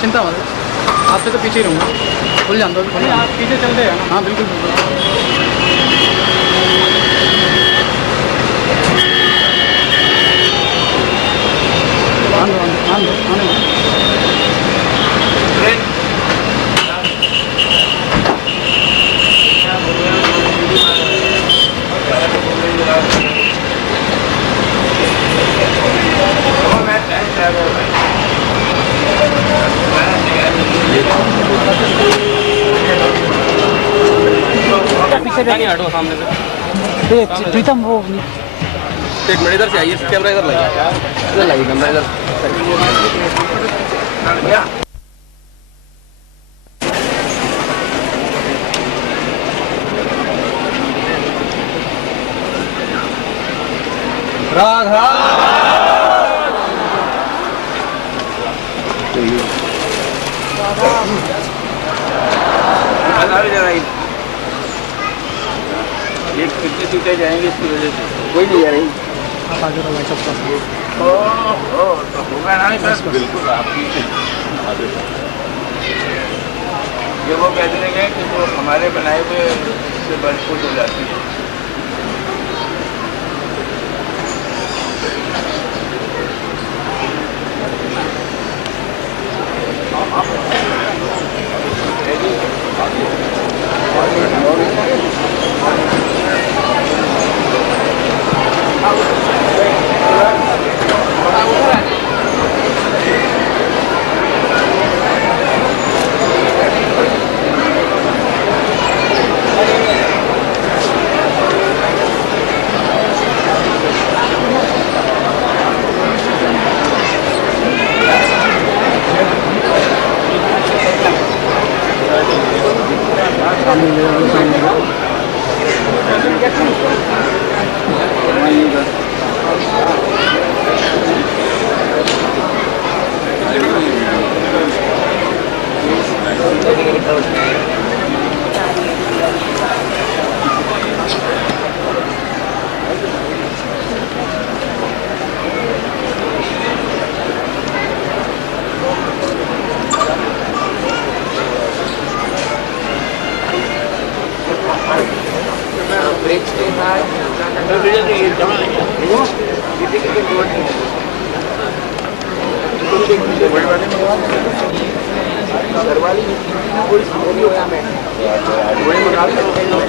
चिंता मत, आपसे तो पीछे ही रहूँगा, भूल जान दो। आप पीछे चलते हैं ना? हाँ बिल्कुल बिल्कुल। नहीं हटो सामने से। प्रीतम वो एक मिनट इधर से आइए, कैमरा इधर लाइए कैमरा इधर। राधा ये कितनी सीटें जाएंगी इसकी वजह से? कोई नहीं जा रही। आप आगे तो भाई सबका तो होगा ना सर, बिल्कुल आपकी ये वो कह देंगे कि वो हमारे बनाए हुए से भरपूर हो जाती है।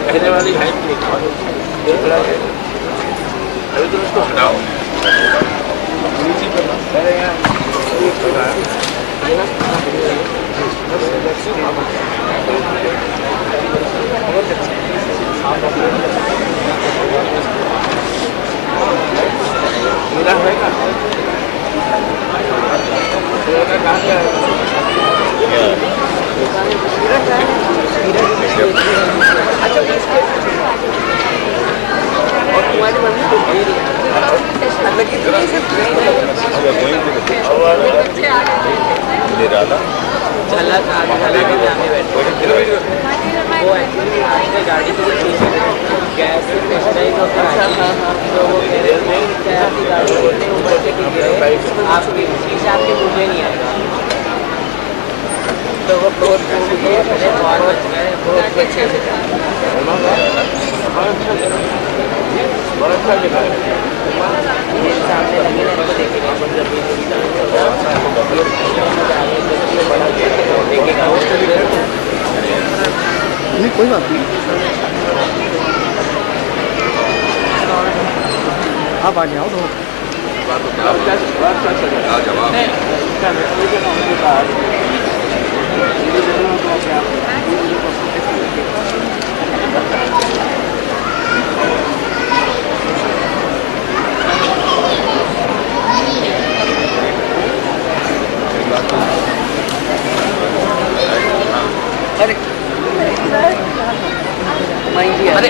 पहले वाली हाइट अभी तो उसको हटाओ। गाड़ी तो गैस आपके शीशा आपके मुँह में नहीं आएगा। तो वो बहुत अच्छे से बहुत अच्छा लिखा है। सामने लगे इनको देखेंगे नहीं, कोई बात नहीं, आप आगे आओ तो अरे अरे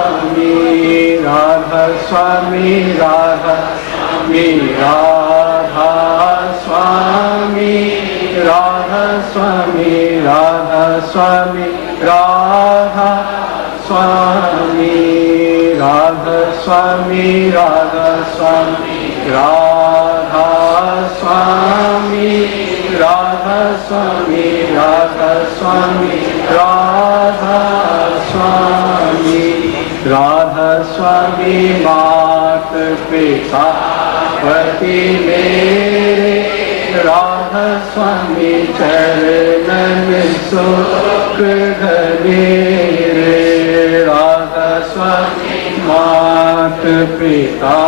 स्वामी राधा स्वामी राधा स्वामी राधा स्वामी राधा स्वामी राधा स्वामी राधा स्वामी राधा स्वामी राधा स्वामी राधा स्वामी राधा स्वामी राधा स्वामी राधा स्वामी राधा स्वामी मात पिता पति मेरे राधा स्वामी चरणन सुख घनेरे राधा स्वामी मात पिता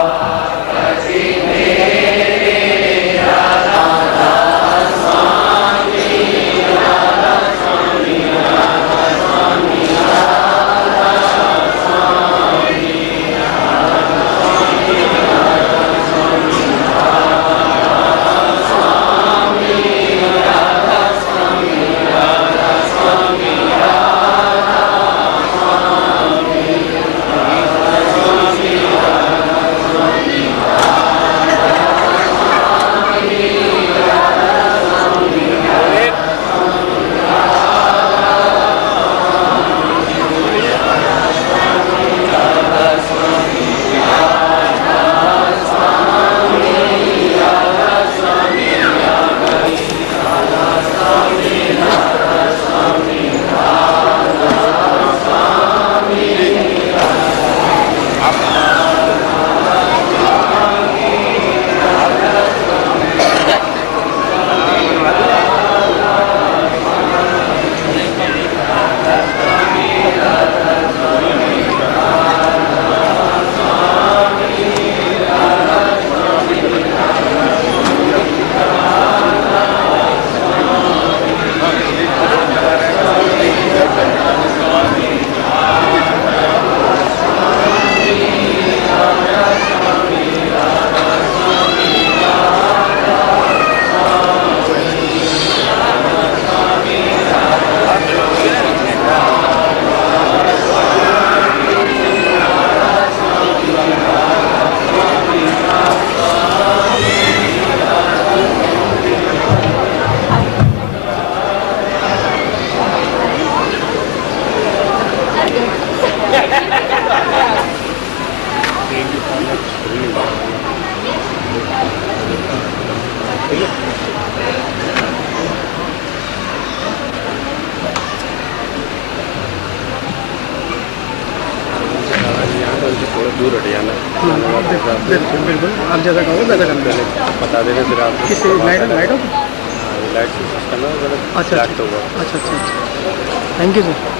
दूर हट जाना। बिल्कुल बिल्कुल, आप जैसा कहोगे वैसा करना। बता देना फिर आप किस लाइट लाइट हो? लाइट सिस्टम है, अच्छा लाइट होगा। अच्छा अच्छा अच्छा, थैंक यू सर।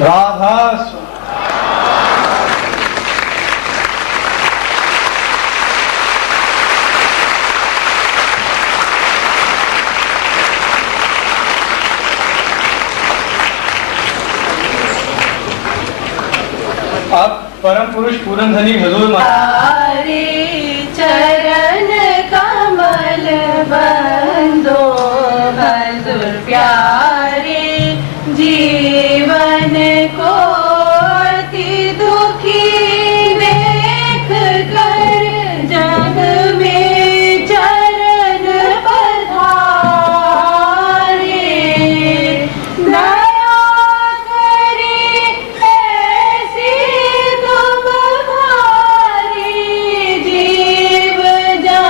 राधा अब परम पुरुष पूरन धनी हजूर तारे चरण कमल बंदो हजूर प्यारे जीवन को अति दुखी देख कर जग में चरण पधारे दया करे ऐसी तुम भारी जीव जा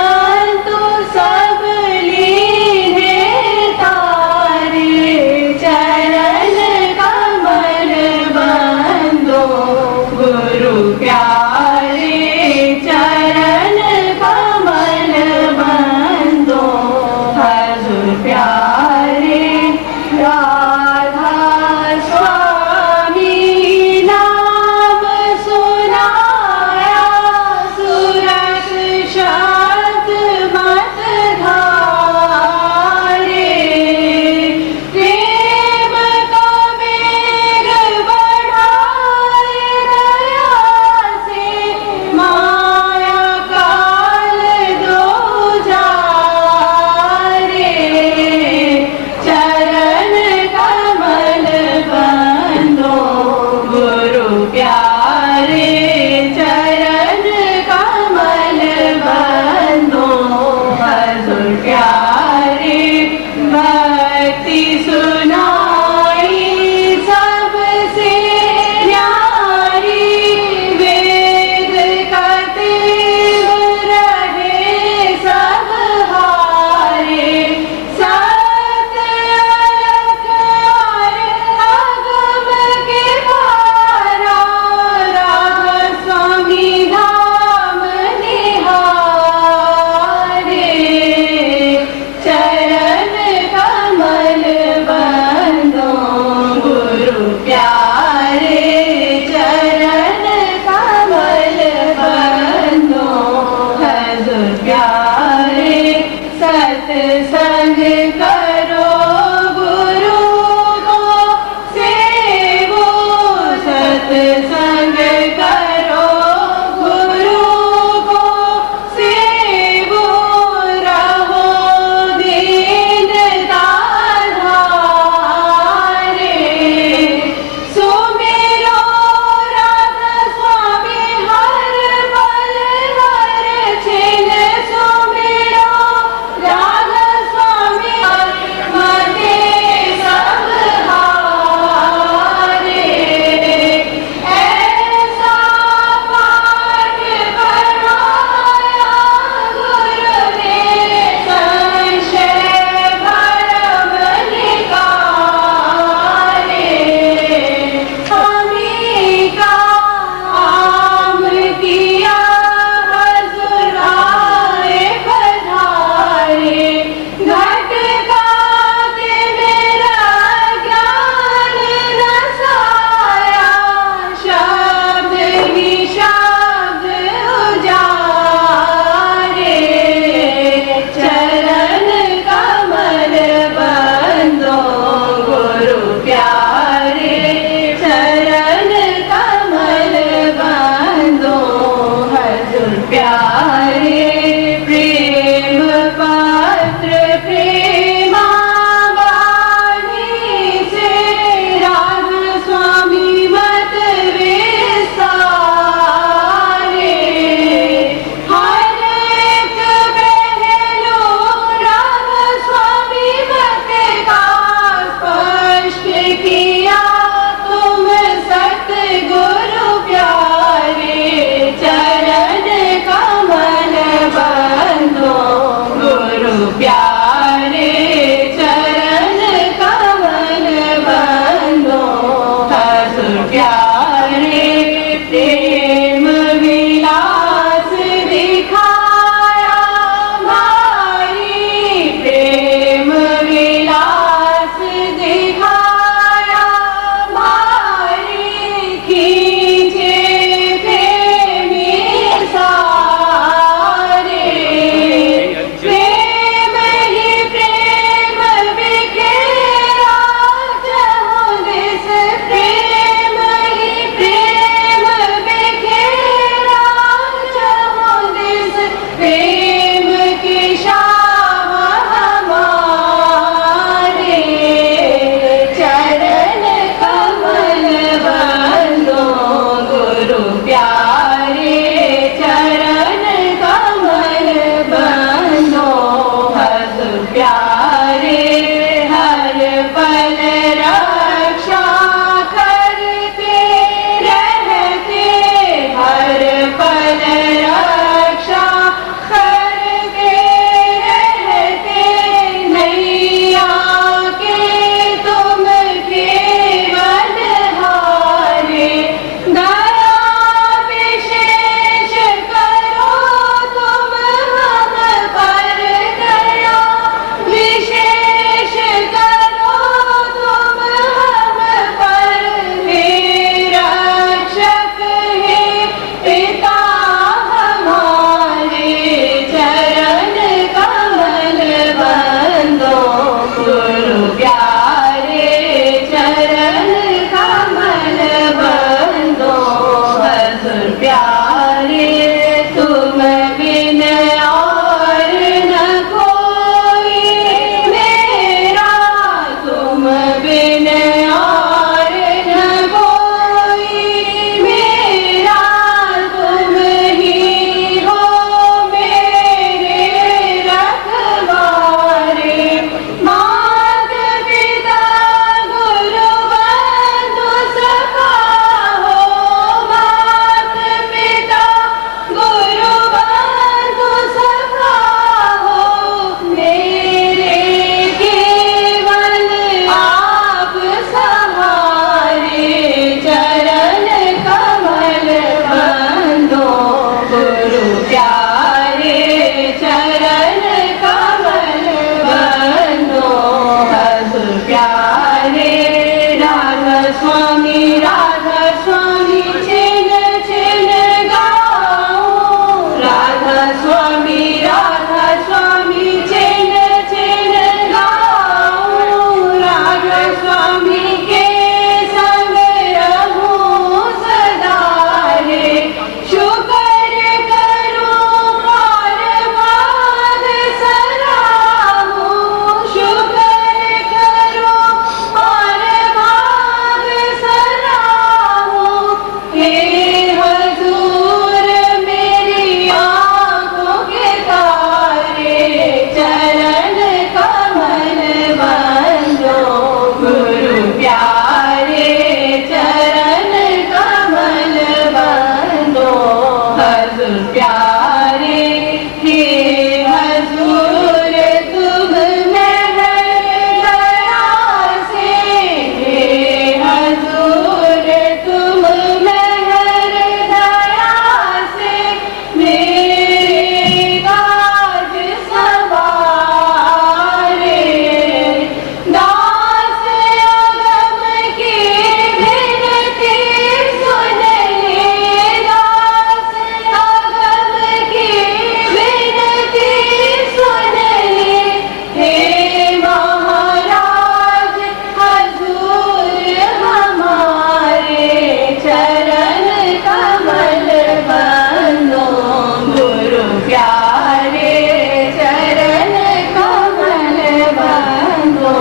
प्यारे हे हजूर तुम मेहर दया से, हे हजूर तुम मेहर दया से मेरे काज सवारे। दास अगम की विनती सुन ले, दास अगम की विनती सुन ले, हे महाराज हजूर हमारे चरण कमल बंदो, गुरु प्यारे चरण कमल बंदो,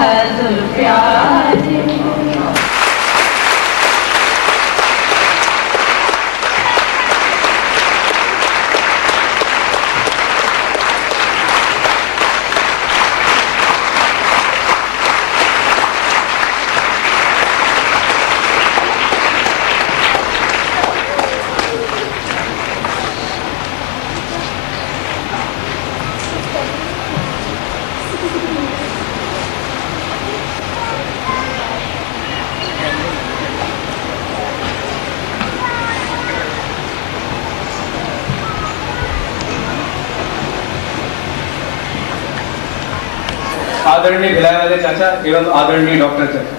हजूर प्यारे। आदरणीय भिलाई वाले चाचा एवं आदरणीय डॉक्टर चाचा,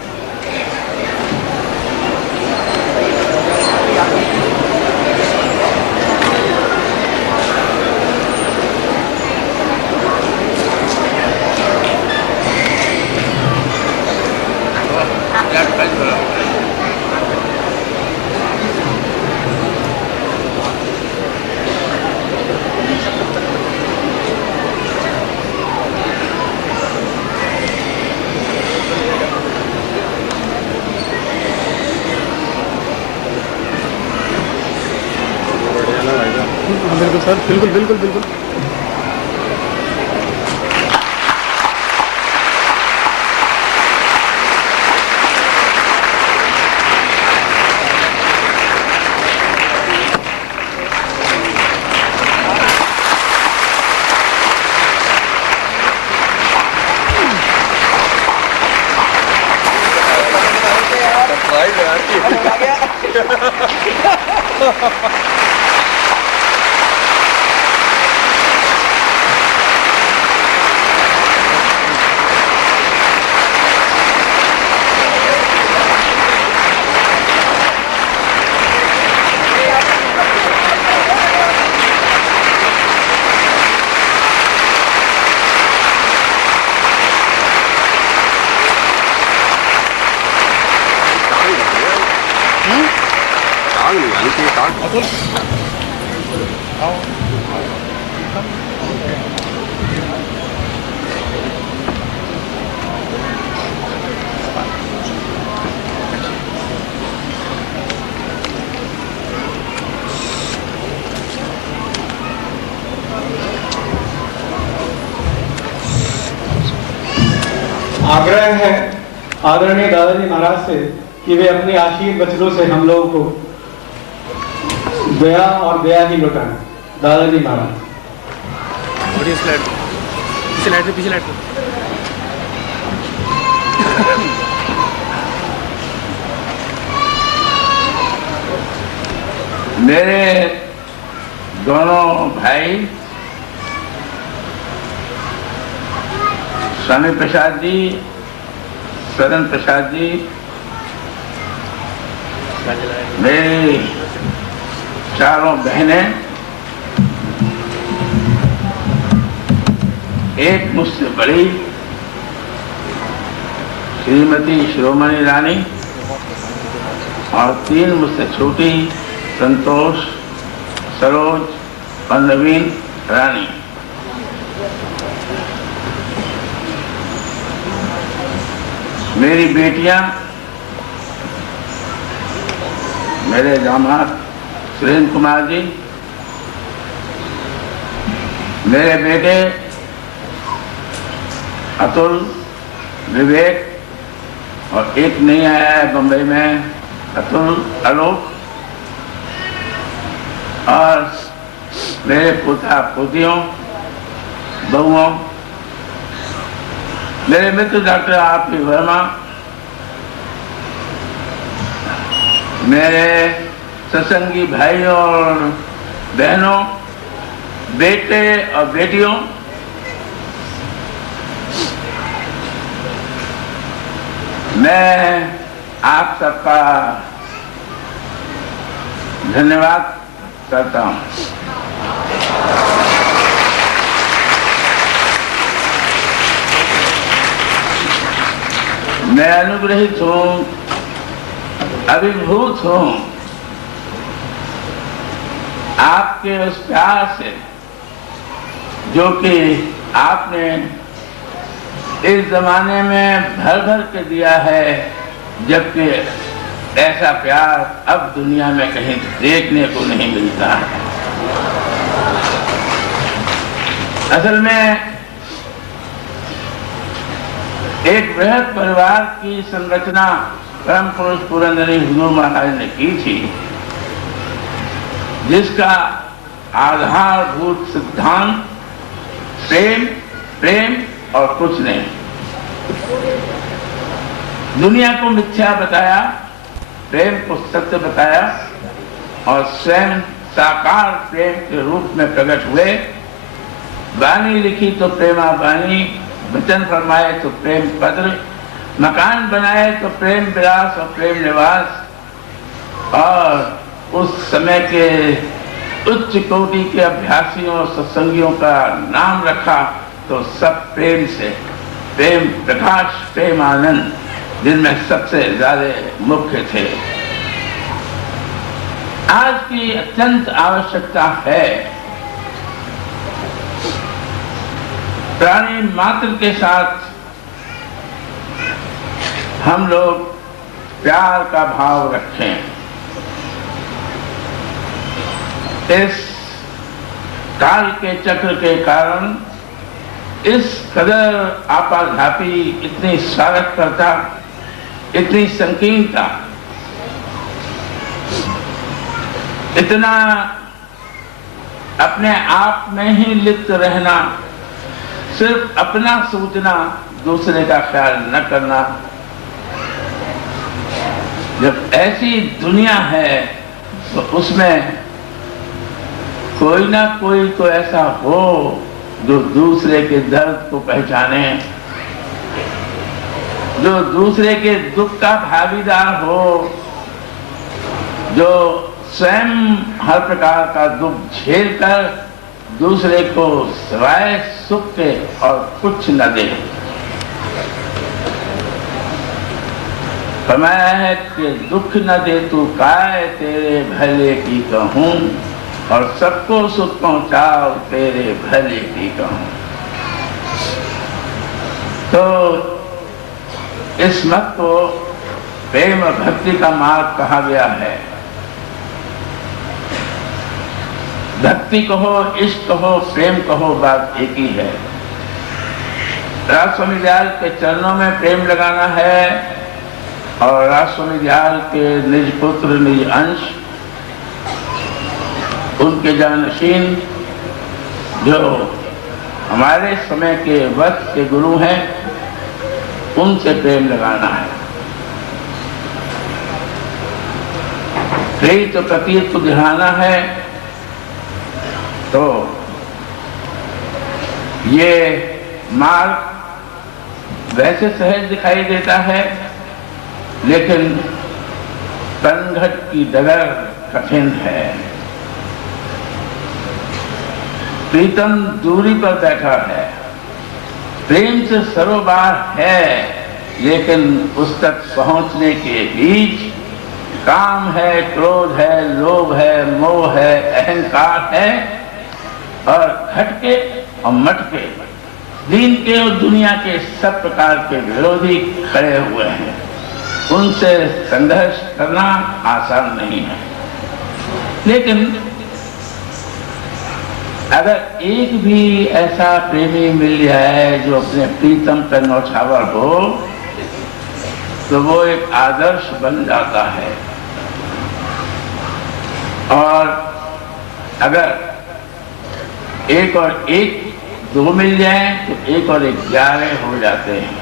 बिल्कुल सर, बिल्कुल बिल्कुल बिल्कुल। आग्रह है आदरणीय दादाजी महाराज से कि वे अपने आशीर्वाद वचनों से हम लोगों को दया और दया ही लौटाएं। दादाजी महाराज। स्लाइड से पीछे लाइट मेरे दोनों भाई स्वामी प्रसाद जी, सदन प्रसाद जी, मेरी चारों बहनें, एक मुझसे बड़ी श्रीमती शिरोमणि रानी और 3 मुझसे छोटी संतोष, सरोज और नवीन रानी। मेरी बेटियां, मेरे दामाद सुरेंद्र कुमार जी, मेरे बेटे अतुल, विवेक और एक नहीं आया है बम्बई में, अतुल, आलोक और मेरे पोता पोतियों, बहुओं, मेरे मित्र डॉक्टर आर.पी. वर्मा, मेरे सत्संगी भाइयों और बहनों, बेटे और बेटियों, मैं आप सबका धन्यवाद करता हूं। मैं अनुग्रहित हूं, अभिभूत हूं आपके उस प्यार से जो कि आपने इस जमाने में भर भर के दिया है, जबकि ऐसा प्यार अब दुनिया में कहीं देखने को नहीं मिलता है। असल में एक बृहद परिवार की संरचना परम पुरुष पुरंदरी हुजूर महाराज ने की थी, जिसका आधारभूत सिद्धांत प्रेम, प्रेम और कुछ नहीं। दुनिया को मिथ्या बताया, प्रेम को सत्य बताया और स्वयं साकार प्रेम के रूप में प्रकट हुए। वाणी लिखी तो प्रेमा वाणी, वचन फरमाए तो प्रेम पत्र, मकान बनाए तो प्रेम विलास और प्रेम निवास, और उस समय के उच्च कोटि के अभ्यासियों और सत्संगियों का नाम रखा तो सब प्रेम से, प्रेम प्रकाश, प्रेम आनंद, जिनमें सबसे ज्यादा मुख्य थे। आज की अत्यंत आवश्यकता है प्राणी मात्र के साथ हम लोग प्यार का भाव रखें। इस काल के चक्र के कारण इस कदर आपाधापी, इतनी स्वागतकर्ता, इतनी संकीर्णता, इतना अपने आप में ही लिप्त रहना, सिर्फ अपना सोचना, दूसरे का ख्याल न करना। जब ऐसी दुनिया है तो उसमें कोई ना कोई तो ऐसा हो जो दूसरे के दर्द को पहचाने, जो दूसरे के दुख का भागीदार हो, जो स्वयं हर प्रकार का दुख झेलकर दूसरे को सिवाय सुख के और कुछ न दे। फरमाया है कि दुख न दे तू काय तेरे भले की कहूं, और सबको सुख पहुंचाओ तेरे भले की कहूं। तो इस मत को प्रेम और भक्ति का मार्ग कहा गया है। भक्ति कहो, इश्क कहो, प्रेम कहो, बात एक ही है। राजस्वामी दयाल के चरणों में प्रेम लगाना है और राजस्वामी दयाल के निज पुत्र, निज अंश, उनके जानशीन जो हमारे समय के वक्त के गुरु हैं, उनसे प्रेम लगाना है। प्रीत तो प्रतीत को दिखाना है। तो ये मार्ग वैसे सहज दिखाई देता है, लेकिन पनघट की डगर कठिन है। प्रीतम दूरी पर बैठा है, प्रेम से सरोबार है, लेकिन उस तक पहुंचने के बीच काम है, क्रोध है, लोभ है, मोह है, अहंकार है, और खटके और मटके, दीन के और दुनिया के सब प्रकार के विरोधी खड़े हुए हैं। उनसे संघर्ष करना आसान नहीं है। लेकिन अगर एक भी ऐसा प्रेमी मिल जाए जो अपने प्रीतम पर नौछावर हो, तो वो एक आदर्श बन जाता है। और अगर 1 और 1 2 मिल जाए तो 1 और 1 11 हो जाते हैं,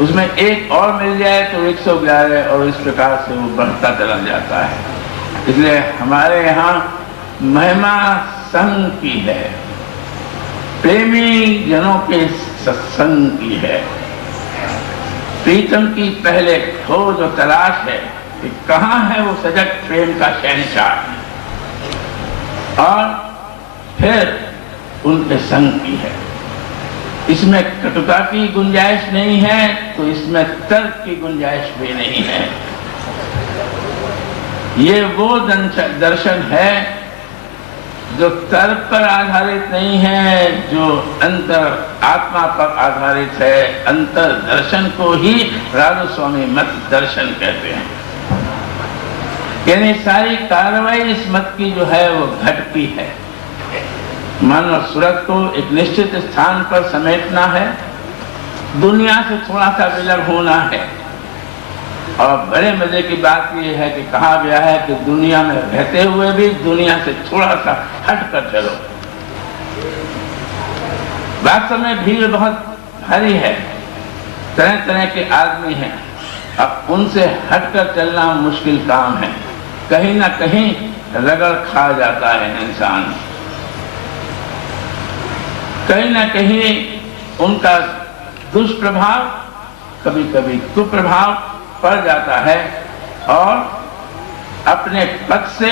उसमें 1 और मिल जाए तो 111, और इस प्रकार से वो बढ़ता चला जाता है। इसलिए हमारे यहाँ महिमा संग की है, प्रेमी जनों के सत्संग की है। प्रीतम की पहले खोज और तलाश है कि कहाँ है वो सजग प्रेम का शहंशाह, और फिर उनके संग की है। इसमें कटुता की गुंजाइश नहीं है तो इसमें तर्क की गुंजाइश भी नहीं है। ये वो दर्शन है जो तर्क पर आधारित नहीं है, जो अंतर आत्मा पर आधारित है। अंतर दर्शन को ही राधा स्वामी मत दर्शन कहते हैं। यानी सारी कार्रवाई इस मत की जो है वो घट की है। मन और सूरत को एक निश्चित स्थान पर समेटना है, दुनिया से थोड़ा सा विलग होना है। और बड़े मजे की बात यह है कि कहा गया है कि दुनिया में रहते हुए भी दुनिया से थोड़ा सा हट कर चलो। वास्तव में भीड़ बहुत भारी है, तरह तरह के आदमी हैं, अब उनसे हटकर चलना मुश्किल काम है। कहीं ना कहीं रगड़ खा जाता है इंसान, कहीं ना कहीं उनका दुष्प्रभाव, कभी कभी कुप्रभाव पड़ जाता है और अपने पद से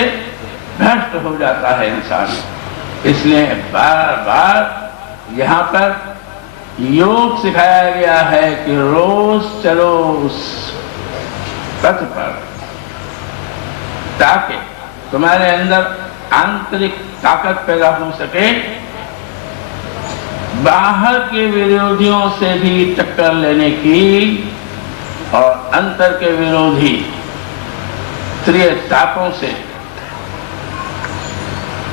भ्रष्ट हो जाता है इंसान। इसलिए बार बार यहाँ पर योग सिखाया गया है कि रोज चलो उस पथ पर, ताकि तुम्हारे अंदर आंतरिक ताकत पैदा हो सके, बाहर के विरोधियों से भी टक्कर लेने की, और अंतर के विरोधी त्रिय तापों से,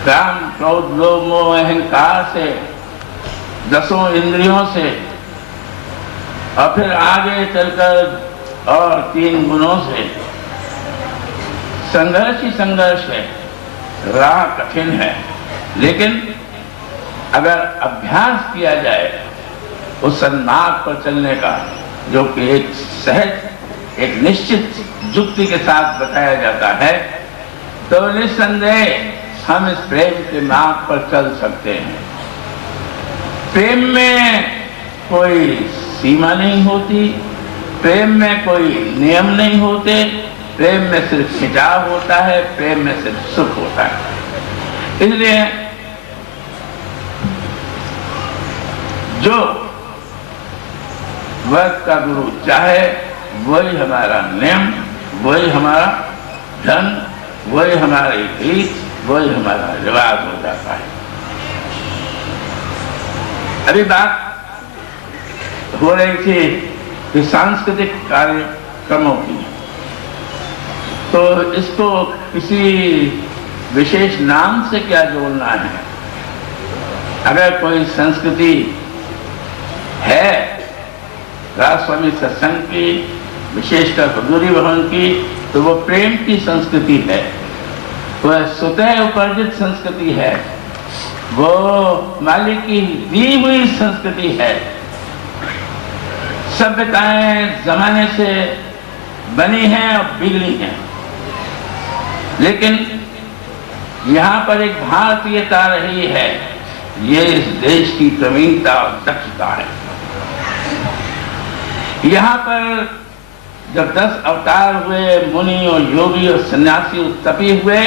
काम क्रोध लोभ मोह अहंकार से, 10 इंद्रियों से, और फिर आगे चलकर और 3 गुणों से संघर्ष ही संघर्ष है। राह कठिन है, लेकिन अगर अभ्यास किया जाए उस सन्मार्ग पर चलने का, जो कि एक सहज, एक निश्चित युक्ति के साथ बताया जाता है, तो निस्संदेह हम इस प्रेम के मार्ग पर चल सकते हैं। प्रेम में कोई सीमा नहीं होती, प्रेम में कोई नियम नहीं होते, प्रेम में सिर्फ खिंचाव होता है, प्रेम में सिर्फ सुख होता है। इसलिए जो वर्ग का गुरु चाहे वही हमारा नियम, वही हमारा धन, वही हमारी रीत, वही हमारा रिवाज हो जाता है। अभी बात हो रही थी कि सांस्कृतिक कार्यक्रमों की, तो इसको किसी विशेष नाम से क्या जोड़ना है? अगर कोई संस्कृति है राधा स्वामी सत्संग की, विशेषकर हुजूरी भवन की, तो वो प्रेम की संस्कृति है, वह स्वतः उपार्जित संस्कृति है, वो मालिक की दी हुई संस्कृति है। सभ्यताएं जमाने से बनी हैं और बिगड़ी हैं, लेकिन यहाँ पर एक भारतीयता रही है। ये इस देश की प्रवीणता और दक्षता है। यहाँ पर जब 10 अवतार हुए, मुनि और योगी और सन्यासी उत्तपी हुए,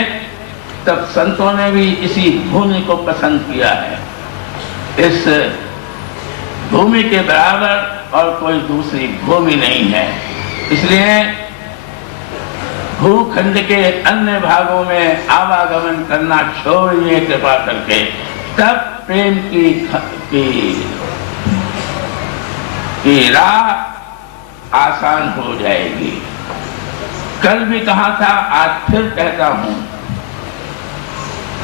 तब संतों ने भी इसी भूमि को पसंद किया है। इस भूमि के बराबर और कोई दूसरी भूमि नहीं है। इसलिए भूखंड के अन्य भागों में आवागमन करना छोड़िए कृपा करके, तब प्रेम की राह आसान हो जाएगी। कल भी कहा था, आज फिर कहता हूं,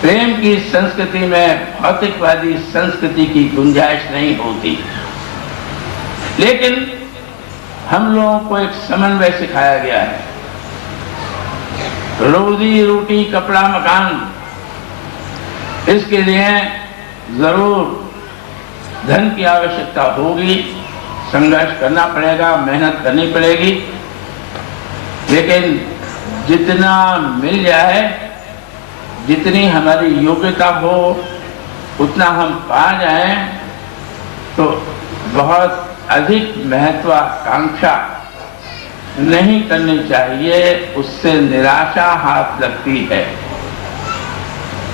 प्रेम की संस्कृति में भौतिकवादी संस्कृति की गुंजाइश नहीं होती, लेकिन हम लोगों को एक समन्वय सिखाया गया है। रोजी रोटी कपड़ा मकान, इसके लिए जरूर धन की आवश्यकता होगी, संघर्ष करना पड़ेगा, मेहनत करनी पड़ेगी, लेकिन जितना मिल जाए, जितनी हमारी योग्यता हो उतना हम पा जाएं, तो बहुत अधिक महत्वाकांक्षा नहीं करनी चाहिए, उससे निराशा हाथ लगती है।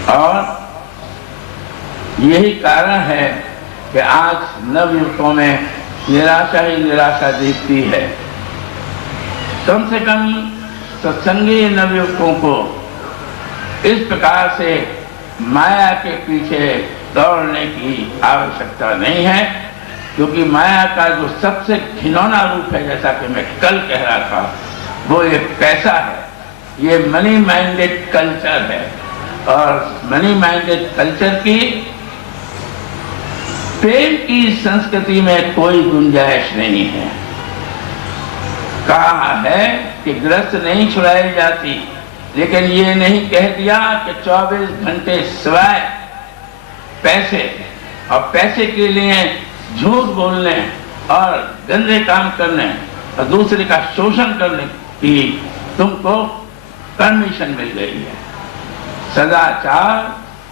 और यही कारण है कि आज नवयुवकों में निराशा ही निराशा दिखती है। कम से कम सत्संगी नवयुवकों को इस प्रकार से माया के पीछे दौड़ने की आवश्यकता नहीं है, क्योंकि माया का जो सबसे घिनौना रूप है, जैसा कि मैं कल कह रहा था, वो ये पैसा है, ये मनी माइंडेड कल्चर है। और मनी माइंडेड कल्चर की प्रेम की संस्कृति में कोई गुंजाइश नहीं है। कहा है कि ग्रस्त नहीं छुड़ाई जाती, लेकिन ये नहीं कह दिया कि 24 घंटे सिवाय पैसे और पैसे के लिए झूठ बोलने और गंदे काम करने और दूसरे का शोषण करने की तुमको परमिशन मिल गई है। सदाचार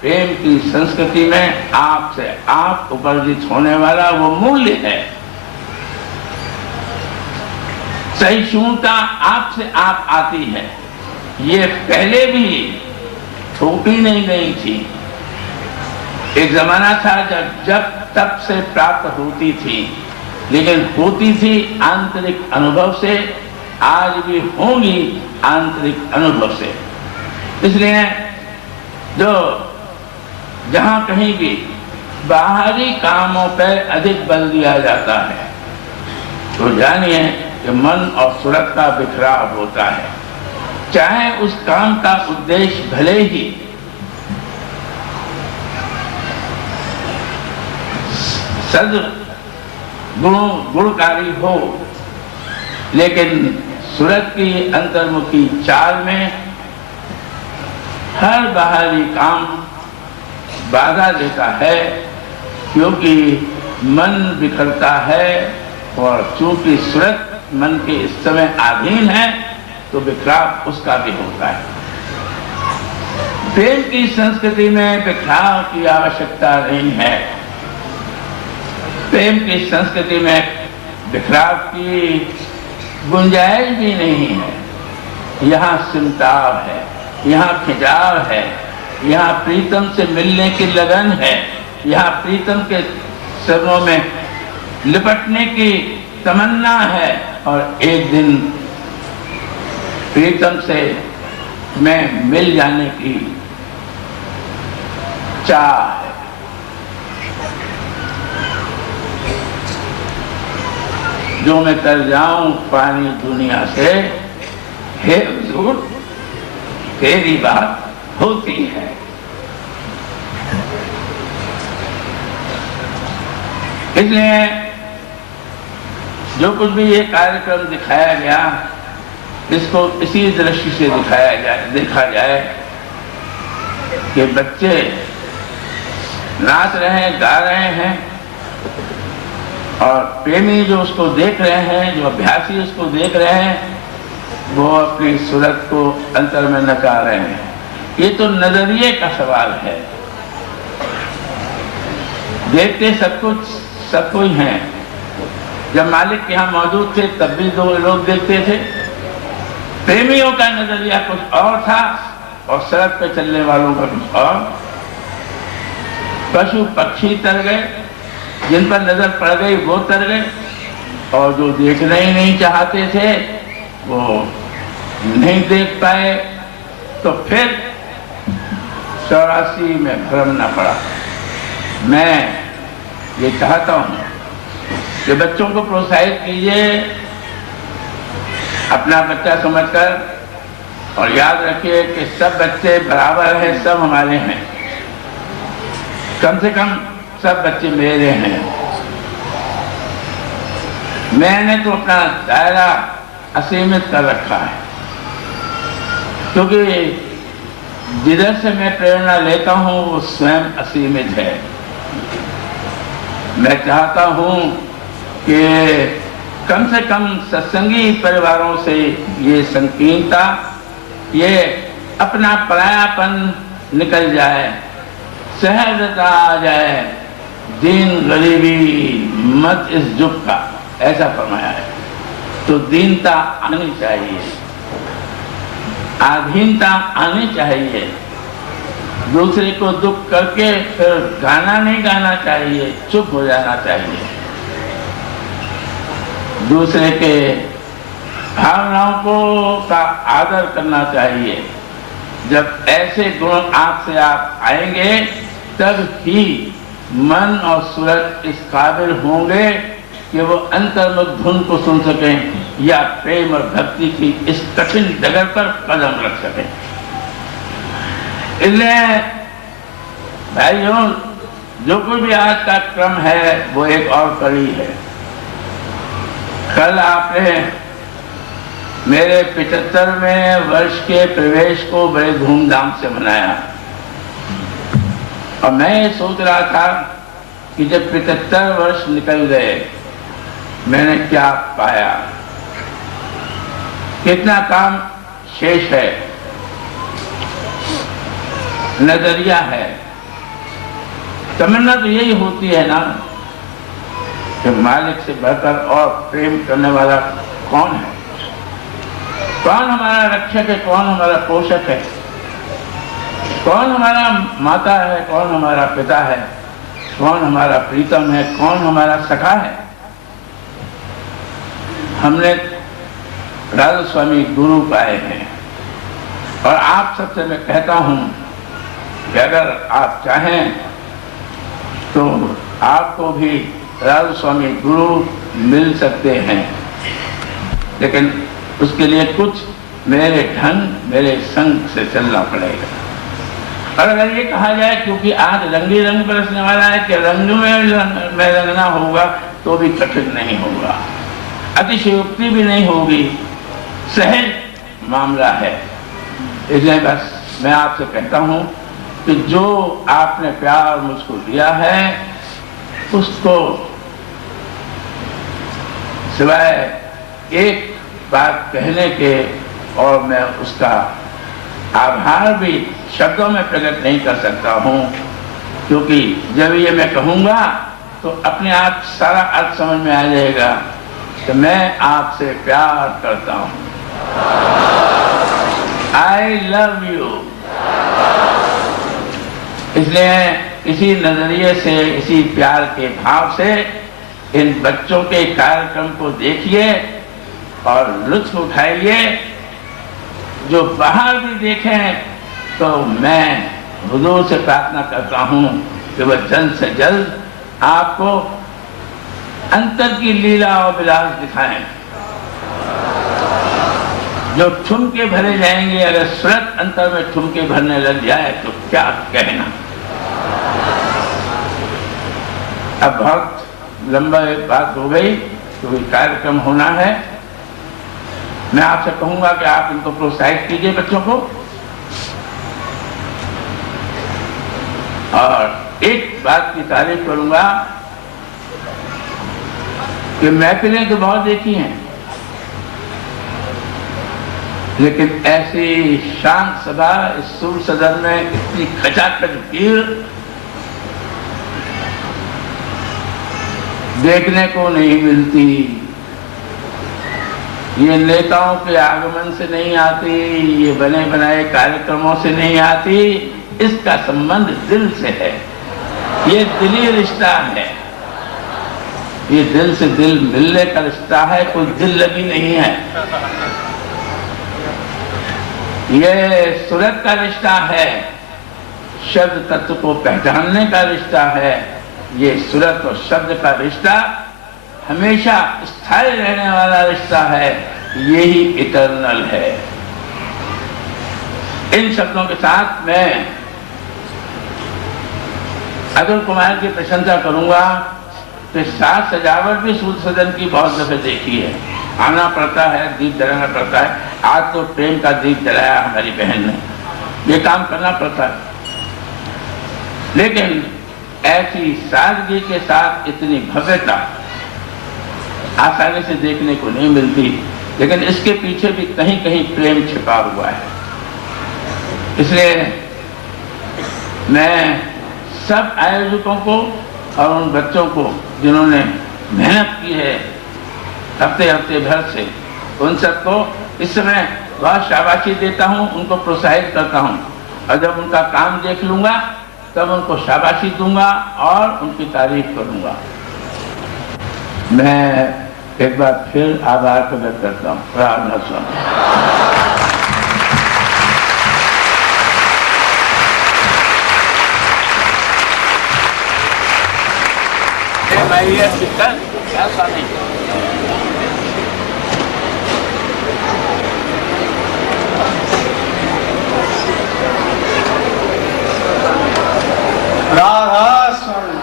प्रेम की संस्कृति में आपसे आप उपर्जित होने वाला वो मूल्य है। सहिष्णुता आपसे आप आती है। ये पहले भी थोपी नहीं गई थी। एक जमाना था जब तप से प्राप्त होती थी, लेकिन होती थी आंतरिक अनुभव से, आज भी होंगी आंतरिक अनुभव से। इसलिए जो जहां कहीं भी बाहरी कामों पर अधिक बल दिया जाता है, तो जानिए कि मन और सूरत का बिखराव होता है। चाहे उस काम का उद्देश्य भले ही सद गुणकारी हो, लेकिन सूरत की अंतर्मुखी चाल में हर बाहरी काम बाधा देता है, क्योंकि मन बिखरता है। और चूंकि सूरत मन के इस समय अधीन है, तो बिखराव उसका भी होता है। प्रेम की संस्कृति में बिखराव की आवश्यकता नहीं है। प्रेम की संस्कृति में बिखराव की गुंजाइश भी नहीं है। यहाँ सिमटाव है, यहाँ खिंचाव है, यहाँ प्रीतम से मिलने की लगन है, यहाँ प्रीतम के चरणों में लिपटने की तमन्ना है, और एक दिन प्रीतम से मैं मिल जाने की चाह है। जो मैं तर जाऊं पानी दुनिया से, हे हुजूर तेरी बात होती है। इसलिए जो कुछ भी ये कार्यक्रम दिखाया गया, इसको इसी दृष्टि से देखा जाए कि बच्चे नाच रहे हैं, गा रहे हैं, और प्रेमी जो उसको देख रहे हैं, जो अभ्यासी उसको देख रहे हैं, वो अपनी सूरत को अंतर में नचा रहे हैं। ये तो नजरिए का सवाल है। देखते सब कोई हैं। जब मालिक यहाँ मौजूद थे तब भी दो लोग देखते थे। प्रेमियों का नजरिया कुछ और था और सड़क पे चलने वालों का कुछ और। पशु पक्षी तर गए, जिन पर नजर पड़ गई वो तर गए, और जो देखना ही नहीं चाहते थे वो नहीं देख पाए। तो फिर 84 में भ्रमना पड़ा। मैं ये चाहता हूँ कि बच्चों को प्रोत्साहित कीजिए अपना बच्चा समझकर, और याद रखिए कि सब बच्चे बराबर हैं, सब हमारे हैं। कम से कम सब बच्चे मेरे हैं। मैंने तो अपना दायरा असीमित कर रखा है, क्योंकि जिधर से मैं प्रेरणा लेता हूँ वो स्वयं असीमित है। मैं चाहता हूं कि कम से कम सत्संगी परिवारों से ये संकीर्णता, ये अपना परायापन निकल जाए, सहजता आ जाए, दीन गरीबी मत इस युग का, ऐसा फरमाया है। तो दीनता आनी चाहिए, आधीनता आनी चाहिए। दूसरे को दुख करके फिर गाना नहीं गाना चाहिए, चुप हो जाना चाहिए। दूसरे के भावनाओं को का आदर करना चाहिए। जब ऐसे गुण आप से आप आएंगे तब ही मन और सूरत इस काबिल होंगे कि वो अंतर्मुख धुन को सुन सकें या प्रेम और भक्ति की इस कठिन डगर पर कदम रख सकें। इसलिए भाइयों, जो कुछ भी आज का क्रम है वो एक और कड़ी है। कल आपने मेरे 75वें वर्ष के प्रवेश को बड़े धूमधाम से मनाया और मैं ये सोच रहा था कि जब 75 वर्ष निकल गए मैंने क्या पाया, कितना काम शेष है। नजरिया है, तमन्ना तो यही होती है ना कि मालिक से बढ़कर और प्रेम करने वाला कौन है, कौन हमारा रक्षक है, कौन हमारा पोषक है, कौन हमारा माता है, कौन हमारा पिता है, कौन हमारा प्रीतम है, कौन हमारा सखा है। हमने राधा स्वामी गुरु पाए हैं और आप सबसे मैं कहता हूं कि अगर आप चाहें तो आपको भी राधा स्वामी गुरु मिल सकते हैं, लेकिन उसके लिए कुछ मेरे ढंग, मेरे संग से चलना पड़ेगा। और अगर ये कहा जाए क्योंकि आज रंगी रंग बरसने वाला है कि रंग में रंगना होगा तो भी कठिन नहीं होगा, अतिशयोक्ति भी नहीं होगी, सहज मामला है। इसलिए बस मैं आपसे कहता हूं कि जो आपने प्यार मुझको दिया है उसको सिवाय एक बात कहने के और मैं उसका आभार भी शब्दों में प्रकट नहीं कर सकता हूं, क्योंकि जब ये मैं कहूंगा तो अपने आप सारा अर्थ समझ में आ जाएगा कि मैं आपसे प्यार करता हूं। I love you. इसलिए इसी नजरिए से, इसी प्यार के भाव से इन बच्चों के कार्यक्रम को देखिए और लुत्फ उठाइए। जो बाहर भी देखें तो मैं हुजूर से प्रार्थना करता हूं कि वह जल्द से जल्द आपको अंतर की लीला और विलास दिखाएं। जो ठुमके भरे जाएंगे, अगर सूरत अंतर में ठुमके भरने लग जाए तो क्या कहना। अब बहुत लंबा एक बात हो गई, तो कार्यक्रम होना है। मैं आपसे कहूंगा कि आप इनको प्रोत्साहित कीजिए, बच्चों को। और एक बात की तारीफ करूंगा कि महफिलें तो बहुत देखी हैं, लेकिन ऐसी शांत सभा इस सूर सदन में इतनी खचाखच भीड़ देखने को नहीं मिलती। ये नेताओं के आगमन से नहीं आती, ये बने बनाए कार्यक्रमों से नहीं आती, इसका संबंध दिल से है। ये दिली रिश्ता है, ये दिल से दिल मिलने का रिश्ता है, कोई दिल लगी नहीं है। ये सूरत का रिश्ता है, शब्द तत्व को पहचानने का रिश्ता है। ये सूरत और शब्द का रिश्ता हमेशा स्थायी रहने वाला रिश्ता है, यही इटर्नल है। इन शब्दों के साथ मैं अतुल कुमार की प्रशंसा करूंगा कि साज सजावट भी सूर्य सदन की बहुत दफे देखी है। आना पड़ता है, दीप जलाना पड़ता है। आज तो प्रेम का दीप जलाया हमारी बहन ने, ये काम करना पड़ता है। लेकिन ऐसी सादगी के साथ इतनी भव्यता आसानी से देखने को नहीं मिलती, लेकिन इसके पीछे भी कहीं कहीं प्रेम छिपा हुआ है। इसलिए मैं सब आयोजकों को और उन बच्चों को जिन्होंने मेहनत की है हफ्ते हफ्ते भर से, उन सबको इस समय बहुत शाबाशी देता हूँ, उनको प्रोत्साहित करता हूँ, और जब उनका काम देख लूंगा तब उनको शाबाशी दूंगा और उनकी तारीफ करूंगा। मैं एक बार फिर आभार प्रकट करता हूँ। प्रार्थना सुनो। मैं ये शिक्षक ऐसा नहीं, राधा स्वामी।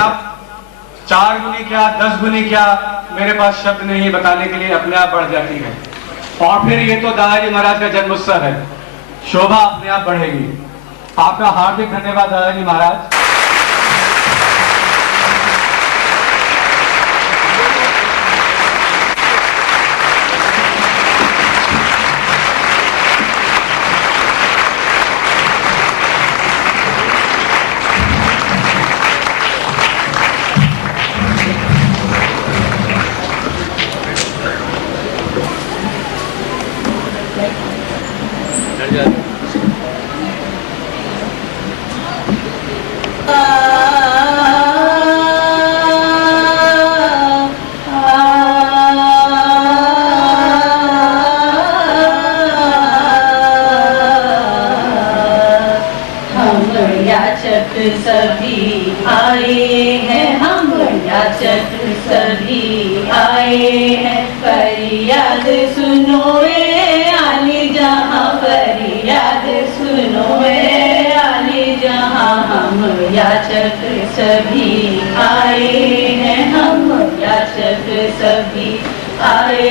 अब 4 गुनी क्या 10 गुनी क्या मेरे पास शब्द नहीं बताने के लिए, अपने आप बढ़ जाती है। और फिर ये तो दादाजी महाराज का जन्म उत्सव है, शोभा अपने आप बढ़ेगी। आपका हार्दिक धन्यवाद दादाजी महाराज। सभी आए हैं, हम याचक सभी आए हैं, फरियाद सुनो ए आली जहां, फरियाद सुनो ए आली जहां। हम याचक सभी आए हैं, हम याचक सभी आए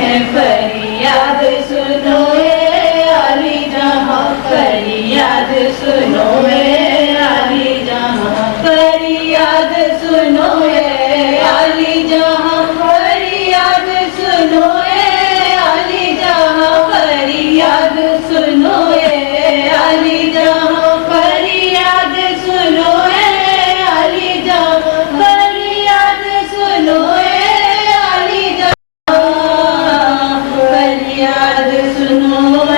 हैं, फरियाद सुनो ए आली जहां, फरियाद सुनो ए फरियाद सुनो ए आली जहां, फरियाद सुनो ए आली जहां, फरियाद सुनो ए आली जहां, फरियाद सुनो ए आली जहां, फरियाद सुनो ए आली जहां, फरियाद सुनो ए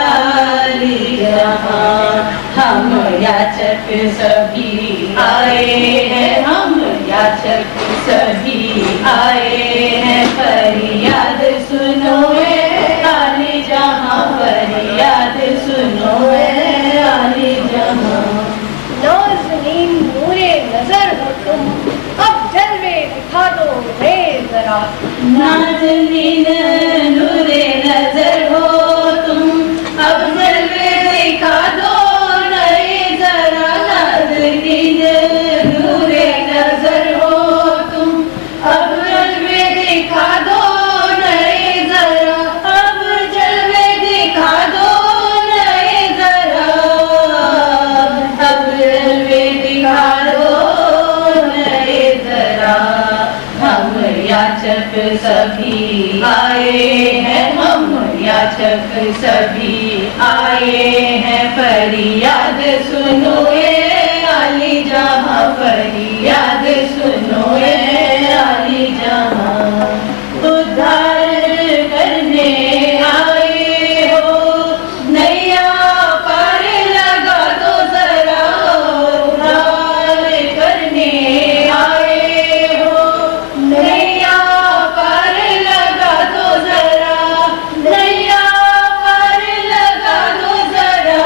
आली जहां। हम याचक सभी आए हैं, हम याचक सभी आए हैं, फरियाद सुनो ए आली जहां, फरियाद सुनो ए आली जहां। नाज़नीन नूरे नजर हो तुम, अब जलवे दिखा दो रे जरा। नाज़नीन नूरे नजर हो तुम, अब जलवे दिखा दो रे जरा। नाज़नीन नूरे नजर हो तुम, अब जलवे दिखा दो रे जरा, अब जलवे दिखा दो रे जरा, अब जलवे दिखा दो रे जरा। हम याचक सभी आए हैं, हम याचक सभी आए हैं, फरियाद सुनो ए आली जहां, फरियाद सुनो ए आली जहां। उद्धार करने आए हो, नैया पार लगा दो जरा। उद्धार करने आए हो, नैया पार लगा दो जरा, नैया पार लगा दो जरा।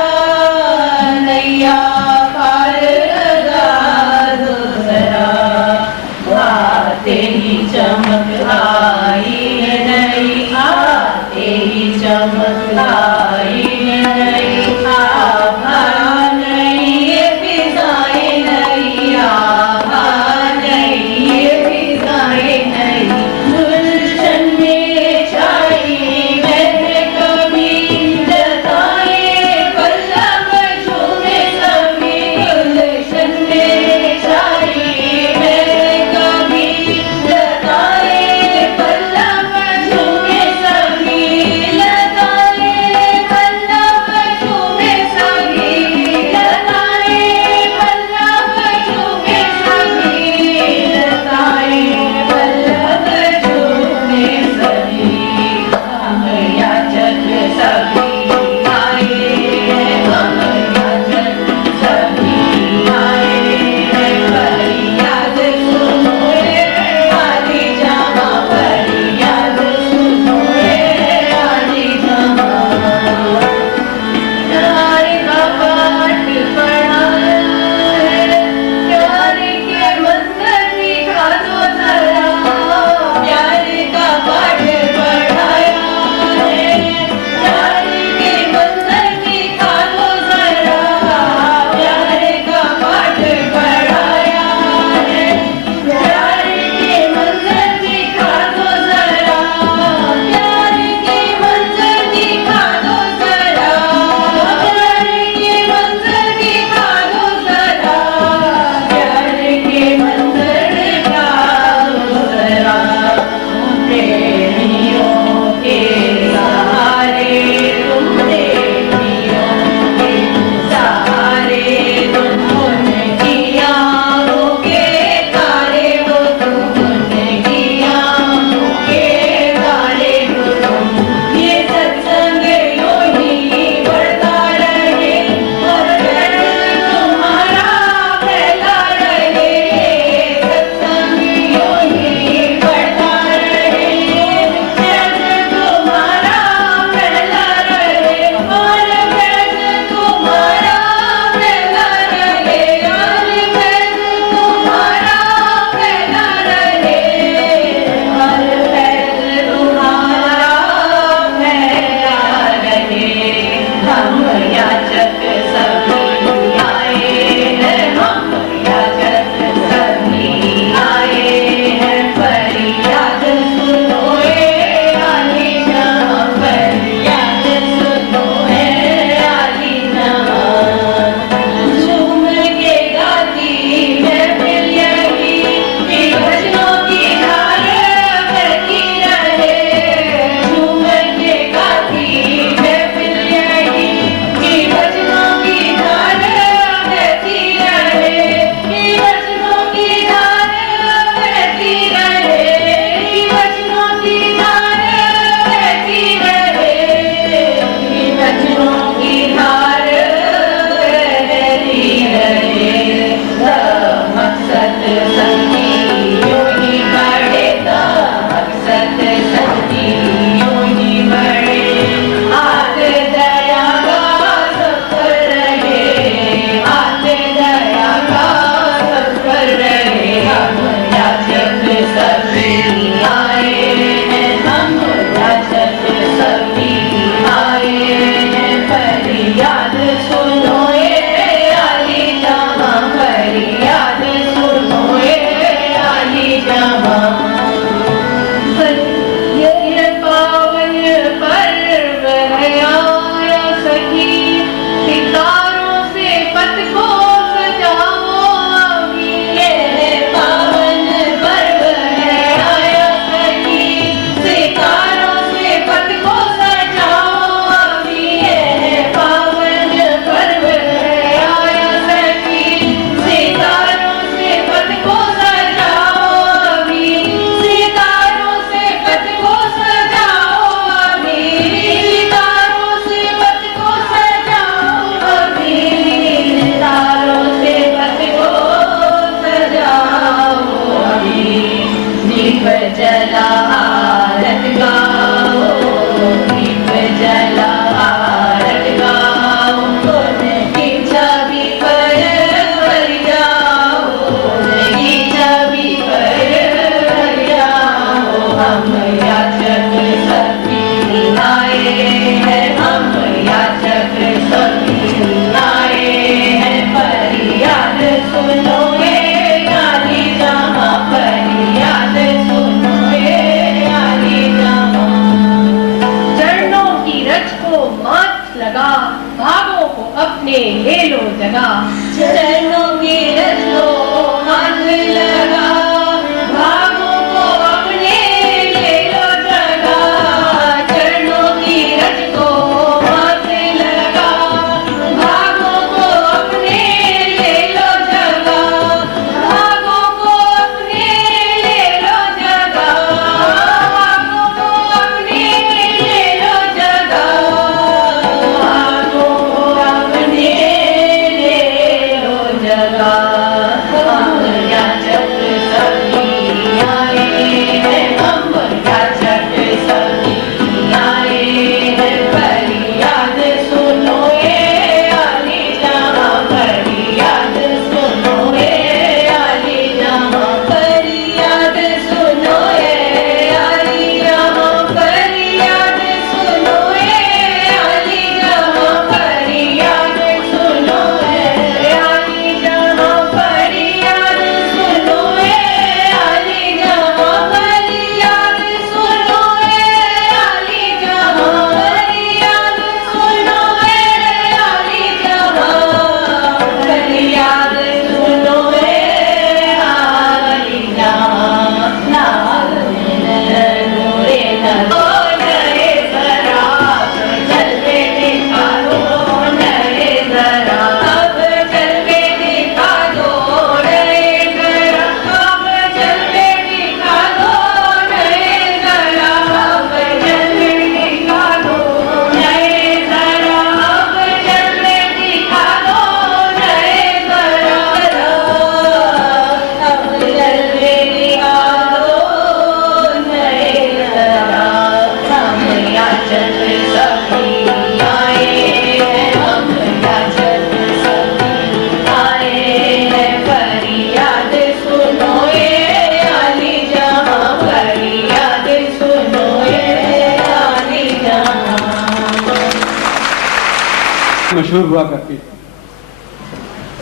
लो जगह, चरणों की रज लो हाथ लगा, भागों को अपने ले लो जगह, चरणों की रज को हाथ लगा, भागों को अपने ले लो जगह, भागों को अपने ले लो जगह, भागों को अपने ले लो जगह, भागों को अपने ले लो जगह। हम याचक सभी आए हैं, हम याचक सभी आए हैं, फरियाद सुनो ये आली जहां, फरियाद सुनो ये आली जहां, फरियाद सुनो ये आली जहां, फरियाद सुनो ये आली जहां, फरियाद सुनो ये आली जहां, फरियाद सुनो ये आली जहां, फरियाद सुनो ये आली जहां, फरियाद सुनो ये आली जहां, फरियाद सुनो ये आली जहां। नाल नूरे नगो नए जरा, जलवे दिखा दो नए जरा, अब जलवे दिखा दो नए जरा, अब जलवे दिखा दो नए जरा, अब जलवे दिखा दो नए जरा, अब जलवे दिखा दो नए जरा, अब जलवे दिखा दो नए जरा। हम याचक सभी आए हैं, हम याचक सभी आए हैं, फरियाद सुनो ये आली जहां, फरियाद सुनो ये आली जहां। मशहूर हुआ करती थी,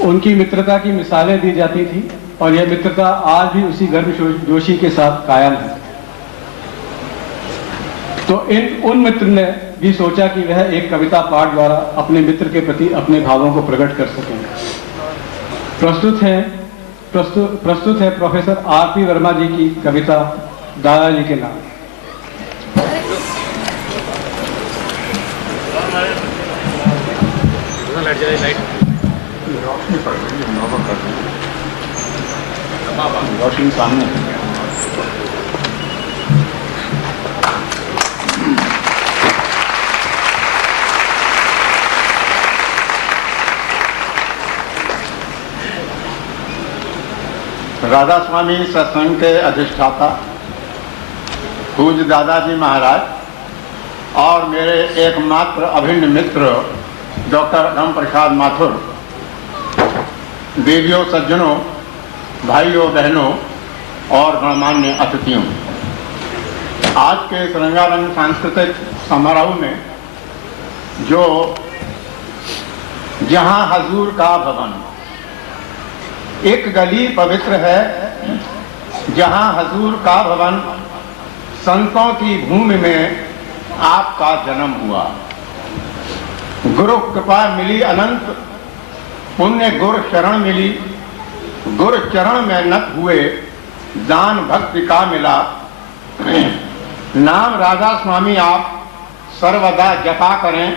उनकी मित्रता की मिसालें दी जाती थी और यह मित्रता आज भी उसी गर्मजोशी के साथ कायम है। तो उन मित्र ने भी सोचा कि वह एक कविता पाठ द्वारा अपने मित्र के प्रति अपने भावों को प्रकट कर सकें। प्रस्तुत है प्रोफेसर आरपी वर्मा जी की कविता दादाजी के नाम। रोशनी सामने राधा स्वामी सत्संग के अधिष्ठाता पूज्य दादाजी महाराज और मेरे एकमात्र अभिन्न मित्र डॉक्टर राम प्रसाद माथुर, देवियों सज्जनों, भाइयों बहनों और गणमान्य अतिथियों, आज के इस रंगारंग सांस्कृतिक समारोह में जो जहां हजूर का भवन, एक गली पवित्र है जहां हजूर का भवन, संतों की भूमि में आपका जन्म हुआ। गुरु कृपा मिली अनंत, पुण्य गुरु शरण मिली, गुरु चरण में नत हुए, दान भक्ति का मिला। नाम राधा स्वामी आप सर्वदा जपा करें।